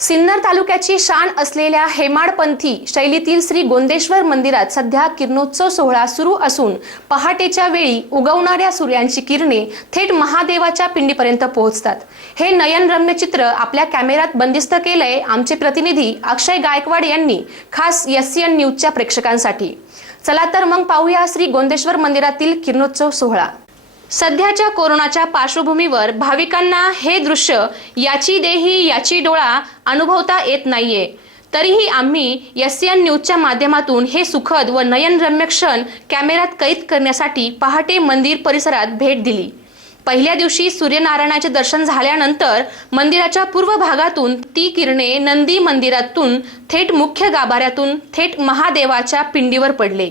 सिन्नर तालुक्याची शान असलेल्या हेमाडपंथी शैलीतील श्री गोंदेश्वर मंदिरात सध्या किरणोत्सव सोहळा सुरू असून पहाटेच्या वेळी उगवणाऱ्या सूर्यांची किरणे थेट महादेवाच्या पिंडीपर्यंत पोहोचतात. हे नयनरम्य चित्र आपल्या कॅमेऱ्यात बंदिस्त केलंय आमचे प्रतिनिधी अक्षय गायकवाड यांनी खास एससीएन न्यूजच्या प्रेक्षकांसाठी. चला तर मग पाहूया श्री गोंदेश्वर मंदिरातील किरणोत्सव सोहळा. सध्याच्या कोरोनाच्या पार्श्वभूमीवर भाविकांना हे दृश्य याची देही याची डोळा अनुभवता येत नाहीये. तरीही आम्ही एससीएन न्यूजच्या माध्यमातून हे सुखद व नयनरम्य क्षण कॅमेऱ्यात कैद करण्यासाठी पहाटे मंदिर परिसरात भेट दिली. पहिल्या दिवशी सूर्यनारायणाचे दर्शन झाल्यानंतर मंदिराच्या पूर्व भागातून ती किरणे नंदी मंदिरातून थेट मुख्य गाभाऱ्यातून थेट महादेवाच्या पिंडीवर पडले.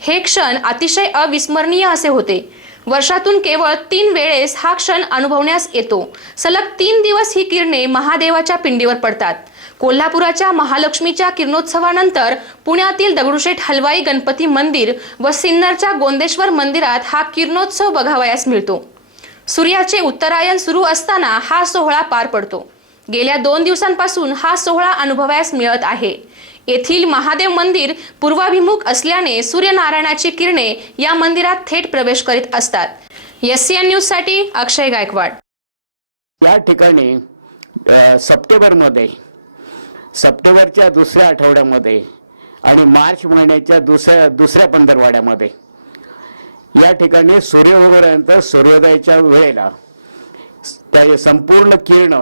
हे क्षण अतिशय अविस्मरणीय असे होते. वर्षातून केवळ तीन वेळेस हा क्षण अनुभवण्यास येतो. सलग तीन दिवस ही किरणे महादेवाच्या पिंडीवर पडतात. कोल्हापुराच्या महालक्ष्मीच्या किरणोत्सवानंतर पुण्यातील दगडूशेठ हलवाई गणपती मंदिर व सिन्नरच्या गोंदेश्वर मंदिरात हा किरणोत्सव बघावयास मिळतो. सूर्याचे उत्तरायण सुरू असताना हा सोहळा पार पडतो. गेल्या दोन दिवसांपासून हा सोहळा अनुभवास मिळत आहे. येथील महादेव मंदिर पूर्वाभिमुख असल्याने सूर्यनारायणाची किरणे या मंदिरात थेट प्रवेश करीत असतात. एससीएन न्यूजसाठी अक्षय गायकवाड. या ठिकाणी सप्टेंबरमध्ये सप्टेंबरच्या दुसऱ्या आठवड्यामध्ये आणि मार्च महिन्याच्या दुसऱ्या दुसऱ्या पंधरवाड्यामध्ये या ठिकाणी सूर्य उगवल्यानंतर सूर्योदयाच्या वेळेला त्या संपूर्ण किरण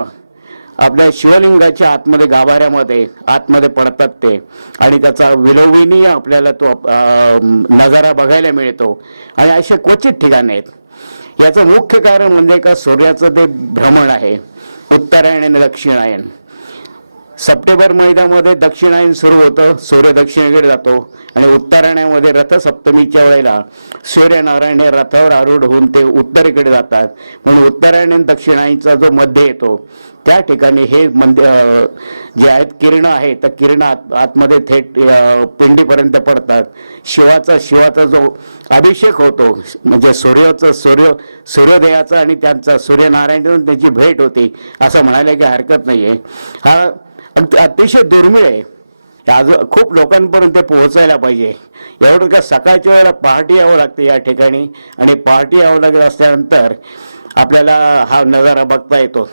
आपल्या शिवलिंगाच्या आतमध्ये गाभाऱ्यामध्ये आतमध्ये पडतात ते. आणि त्याचा विलोविनीय आपल्याला तो नजारा बघायला मिळतो. आणि असे क्वचित ठिकाणे आहेत. याचं मुख्य कारण म्हणजे का सूर्याचं ते भ्रमण आहे. उत्तरायण आणि दक्षिणायन सप्टेंबर महिन्यामध्ये दक्षिणायन सुरू होतं सूर्य दक्षिणेकडे जातो आणि उत्तरायणामध्ये रथसप्तमीच्या वेळेला सूर्यनारायण हे रथावर आरूढ होऊन ते उत्तरेकडे जातात. म्हणून उत्तरायण आणि दक्षिणायनचा जो मध्य येतो त्या ठिकाणी हे मंदिर जे आहेत किरणं आहेत तर किरणं आत आतमध्ये थेट पिंडीपर्यंत पडतात. शिवाचा शिवाचा जो अभिषेक होतो म्हणजे सूर्याचं सूर्य सूर्योदयाचा आणि त्यांचा सूर्यनारायण त्यांची भेट होती असं म्हणायला काही हरकत नाही आहे हा अगदी अतिशय दुर्मिळ आहे. हे खूप लोकांपर्यंत पोहोचायला पाहिजे. एवढं का सकाळच्या वेळेला पहाटे यावं लागते या ठिकाणी आणि पहाटे यावं लागत असल्यानंतर आपल्याला हा नजारा बघता येतो.